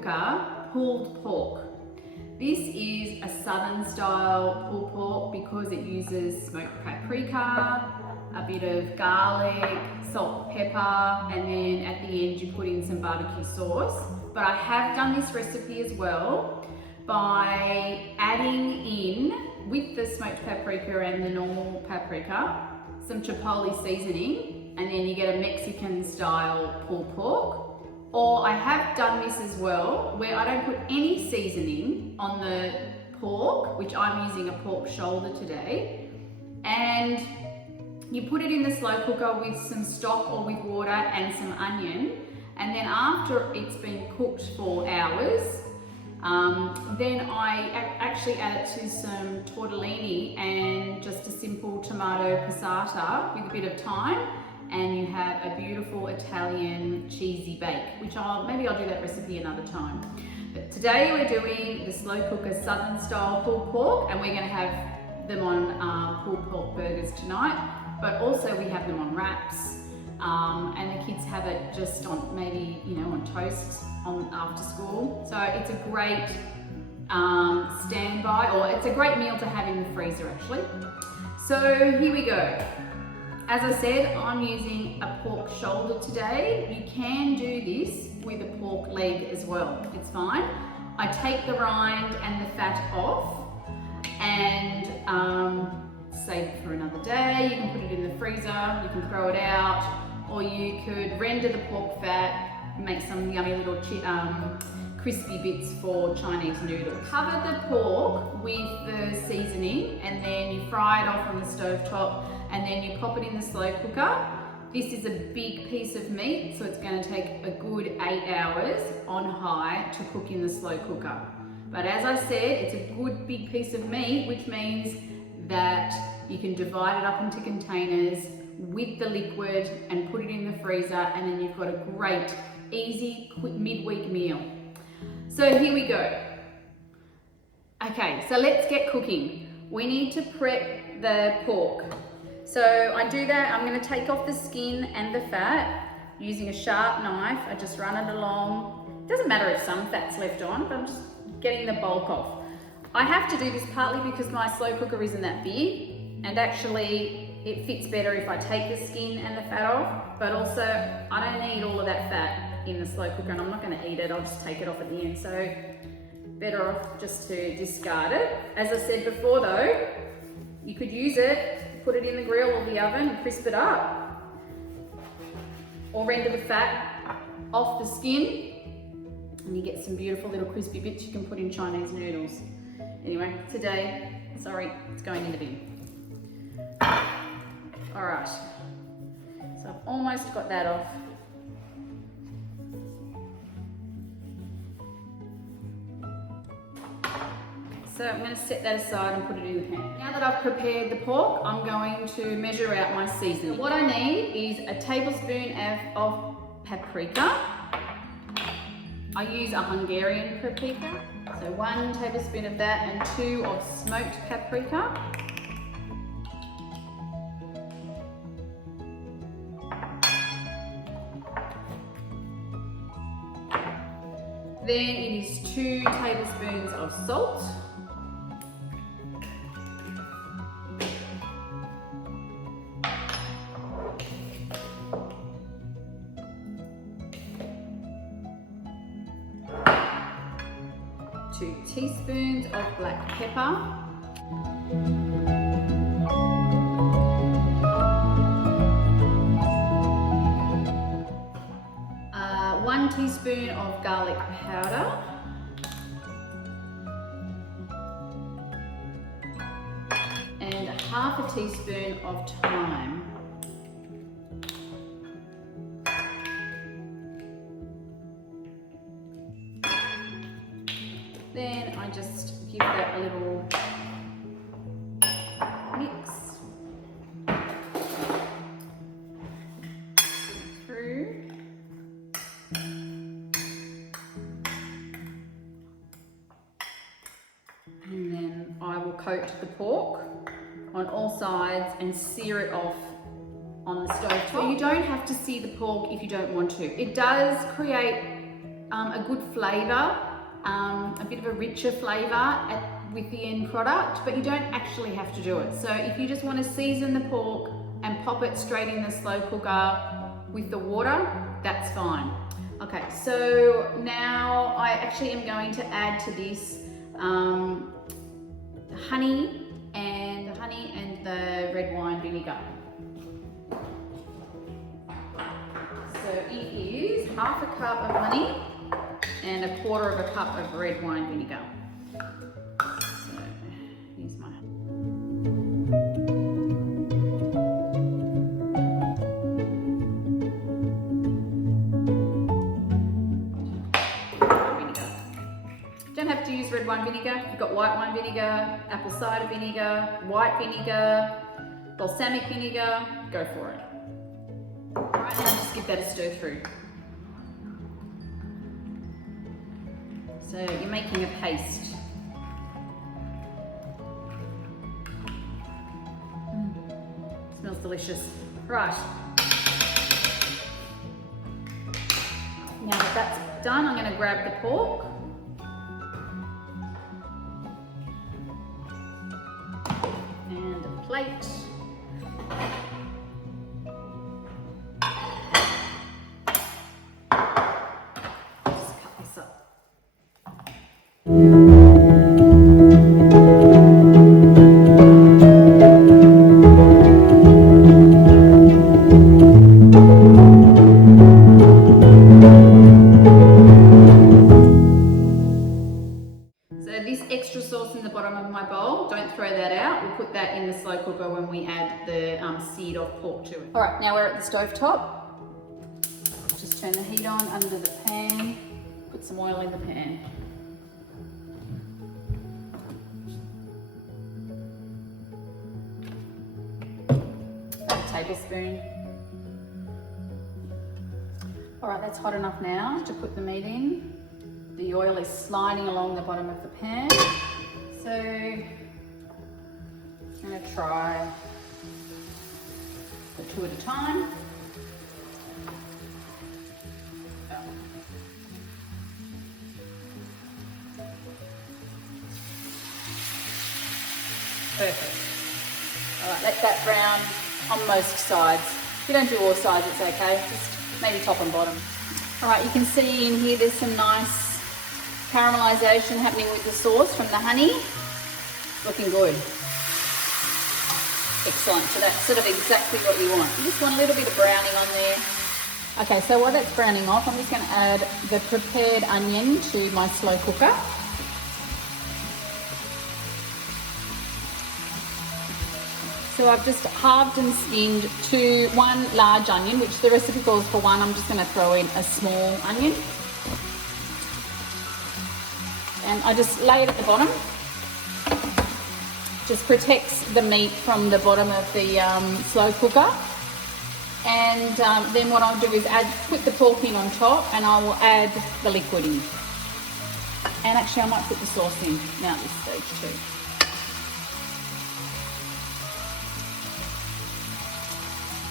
cooker pulled pork. This is a southern style pulled pork because it uses smoked paprika, a bit of garlic, salt, pepper, and then at the end you put in some barbecue sauce. But I have done this recipe as well by adding in, with the smoked paprika and the normal paprika, some chipotle seasoning, and then you get a Mexican style pulled pork. Or I have done this as well, where I don't put any seasoning on the pork, which I'm using a pork shoulder today, and you put it in the slow cooker with some stock or with water and some onion, and then after it's been cooked for hours, then I actually add it to some tortellini and just a simple tomato passata with a bit of thyme, and you have a beautiful Italian cheesy bake, which maybe I'll do that recipe another time. But today we're doing the slow cooker southern style pulled pork, and we're going to have them on pulled pork burgers tonight, but also we have them on wraps, and the kids have it just on maybe, on toast after school. So it's a great standby, or it's a great meal to have in the freezer actually. So here we go. As I said, I'm using a pork shoulder today. You can do this with a pork leg as well, it's fine. I take the rind and the fat off and save it for another day. You can put it in the freezer, you can throw it out, or you could render the pork fat, make some yummy little crispy bits for Chinese noodles. Cover the pork with the seasoning and then you fry it off on the stovetop, and then you pop it in the slow cooker. This is a big piece of meat, so it's going to take a good 8 hours on high to cook in the slow cooker. But as I said, it's a good big piece of meat, which means that you can divide it up into containers with the liquid and put it in the freezer, and then you've got a great, easy, quick midweek meal. So here we go. Okay, so let's get cooking. We need to prep the pork. So I do that, I'm going to take off the skin and the fat using a sharp knife. I just run it along. It doesn't matter if some fat's left on, but I'm just getting the bulk off. I have to do this partly because my slow cooker isn't that big, and actually it fits better if I take the skin and the fat off, but also I don't need all of that fat in the slow cooker, and I'm not going to eat it, I'll just take it off at the end, so better off just to discard it. As I said before though, you could use it, put it in the grill or the oven and crisp it up, or render the fat off the skin and you get some beautiful little crispy bits you can put in Chinese noodles. Anyway, today, sorry, it's going in the bin. All right, so I've almost got that off. So I'm going to set that aside and put it in the pan. Now that I've prepared the pork, I'm going to measure out my seasoning. What I need is a tablespoon of paprika. I use a Hungarian paprika, so 1 tablespoon of that, and 2 of smoked paprika. Then it is 2 tablespoons of salt. Two teaspoons of black pepper. 1 teaspoon of garlic powder. And 1/2 teaspoon of thyme. Then I just give that a little mix through. And then I will coat the pork on all sides and sear it off on the stove top. So you don't have to sear the pork if you don't want to. It does create a good flavour, a bit of a richer flavour with the end product, but you don't actually have to do it. So if you just want to season the pork and pop it straight in the slow cooker with the water, that's fine. Okay, so now I actually am going to add to this honey and the red wine vinegar. So it is half a cup of honey and a quarter of a cup of red wine vinegar. So here's my vinegar. Don't have to use red wine vinegar. You've got white wine vinegar, apple cider vinegar, white vinegar, balsamic vinegar, go for it. Right now, just give that a stir through. So you're making a paste. Smells delicious. Right. Now that that's done, I'm going to grab the pork. And a plate. Extra sauce in the bottom of my bowl, don't throw that out. We'll put that in the slow cooker when we add the seared off pork to it. All right, now we're at the stove top. Just turn the heat on under the pan. Put some oil in the pan. About a tablespoon. All right, that's hot enough now to put the meat in. The oil is sliding along the bottom of the pan. So I'm going to try the two at a time. Perfect. All right, let that brown on most sides. If you don't do all sides, it's okay. Just maybe top and bottom. All right, you can see in here there's some nice caramelization happening with the sauce from the honey. Looking good. Excellent. So that's sort of exactly what you want. You just want a little bit of browning on there. Okay, so while that's browning off, I'm just going to add the prepared onion to my slow cooker. So I've just halved and skinned one large onion, which the recipe calls for one. I'm just going to throw in a small onion. And I just lay it at the bottom. Just protects the meat from the bottom of the slow cooker. And then what I'll do is put the pork in on top, and I will add the liquid in. And actually I might put the sauce in now at this stage too.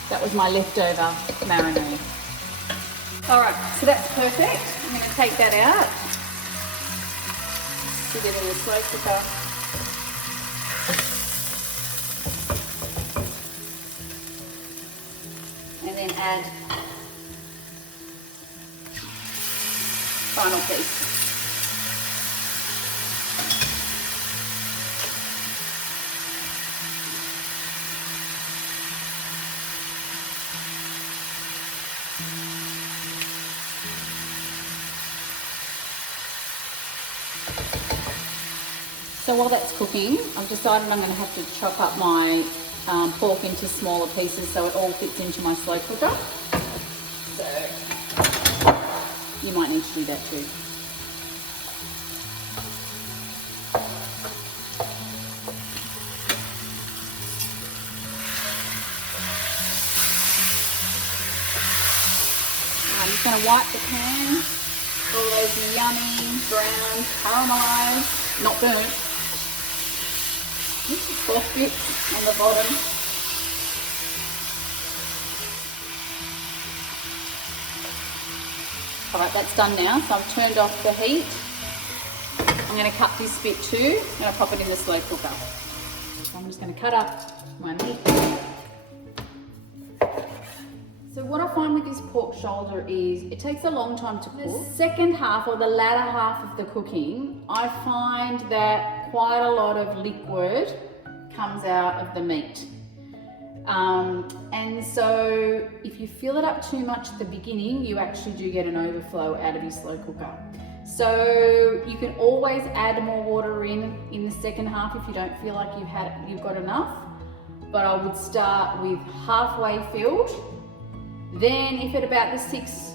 That was my leftover marinade. All right, so that's perfect. I'm going to take that out. Sit it in the slow cooker. And then add final piece. So while that's cooking, I've decided I'm going to have to chop up my pork into smaller pieces so it all fits into my slow cooker. So you might need to do that too. I'm just going to wipe the pan. All those yummy, brown, caramelised, not burnt, pork bits on the bottom. All right, that's done now. So I've turned off the heat. I'm going to cut this bit too. I'm going to pop it in the slow cooker. So I'm just going to cut up my meat. So what I find with this pork shoulder is it takes a long time to cook. The second half or the latter half of the cooking, I find that quite a lot of liquid comes out of the meat. And so if you fill it up too much at the beginning, you actually do get an overflow out of your slow cooker. So you can always add more water in the second half if you don't feel like you've got enough. But I would start with halfway filled. Then if at about the 6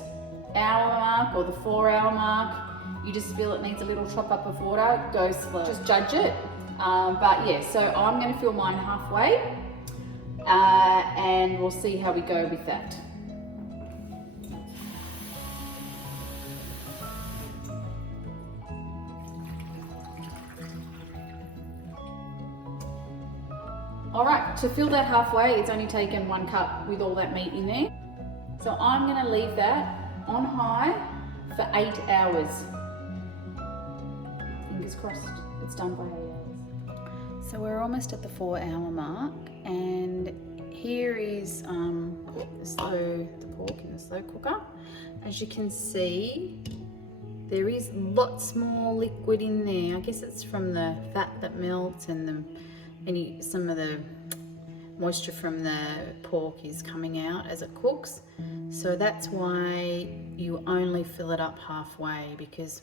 hour mark or the 4 hour mark, you just feel it needs a little top up of water, go slow. Just judge it. But yeah, so I'm going to fill mine halfway. And we'll see how we go with that. All right, to fill that halfway, it's only taken 1 cup with all that meat in there. So I'm going to leave that on high for 8 hours. Fingers crossed, it's done by 8 hours. So we're almost at the 4 hour mark, and here is the pork in the slow cooker. As you can see, there is lots more liquid in there. I guess it's from the fat that melts and some of the moisture from the pork is coming out as it cooks. So that's why you only fill it up halfway, because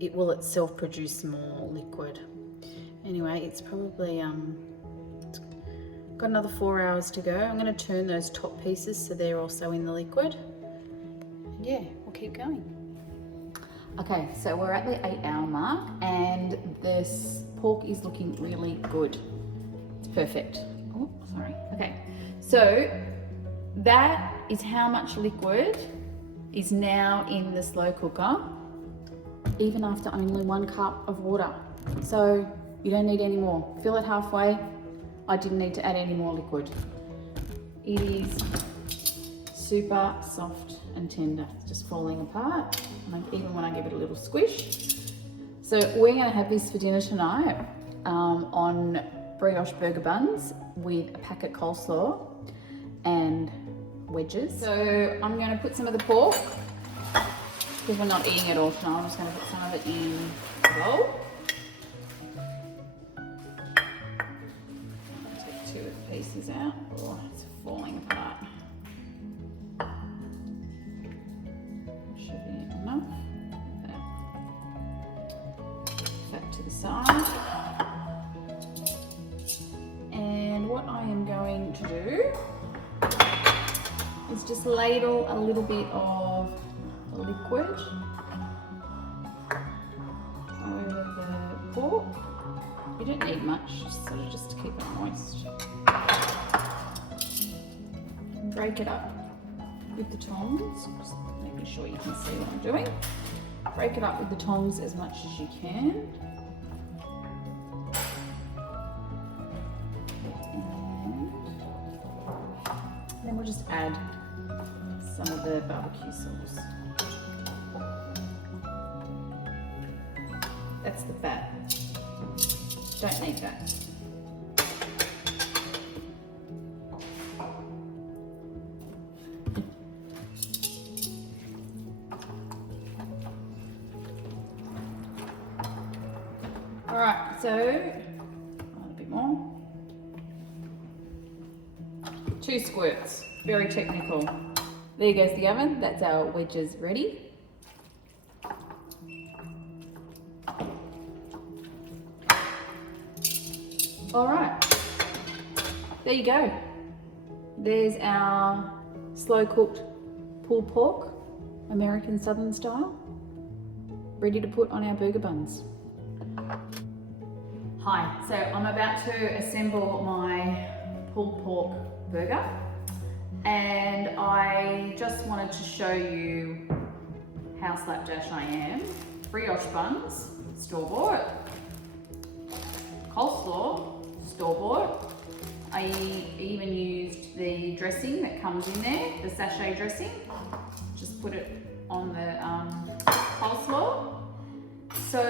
it will itself produce more liquid. Anyway, it's probably got another 4 hours to go. I'm going to turn those top pieces so they're also in the liquid. Yeah, we'll keep going. Okay, so we're at the 8 hour mark and this pork is looking really good. It's perfect. Oh, sorry. Okay, so that is how much liquid is now in the slow cooker, even after only 1 cup of water. So you don't need any more. Fill it halfway. I didn't need to add any more liquid. It is super soft and tender. It's just falling apart, even when I give it a little squish. So we're going to have this for dinner tonight on brioche burger buns with a packet coleslaw and wedges. So I'm going to put some of the pork, because we're not eating it all tonight. I'm just going to put some of it in the bowl. Take 2 of the pieces out. Oh, it's falling apart. Should be enough. That to the side. And what I am going to do is just ladle a little bit of the liquid over the pork. You don't need much, sort of just to keep it moist. Break it up with the tongs, just making sure you can see what I'm doing. Break it up with the tongs as much as you can. And then we'll just add some of the barbecue sauce. That's the fat. Don't need that. All right, so a bit more. 2 squirts, very technical. There goes the oven. That's our wedges ready. All right, there you go. There's our slow cooked pulled pork, American Southern style, ready to put on our burger buns. Hi, so I'm about to assemble my pulled pork burger, and I just wanted to show you how slapdash I am. Brioche buns, store-bought. Coleslaw, store-bought. I even used the dressing that comes in there, the sachet dressing. Just put it on the coleslaw. So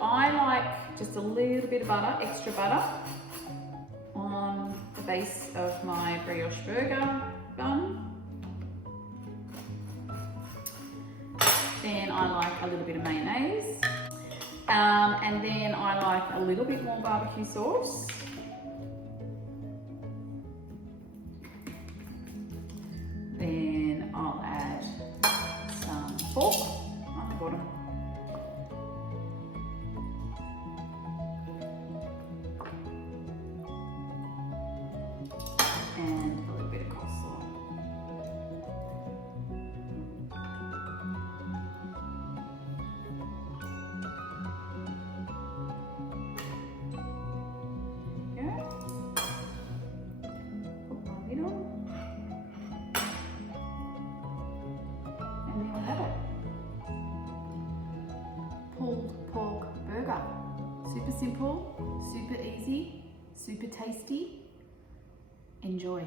I like just a little bit of butter, extra butter, on the base of my brioche burger bun. Then I like a little bit of mayonnaise. And then I like a little bit more barbecue sauce. Then I'll add some pork on the bottom. And a little bit of coleslaw. Put my lid on. And there we have it. Pulled pork burger. Super simple, super easy, super tasty. Enjoy.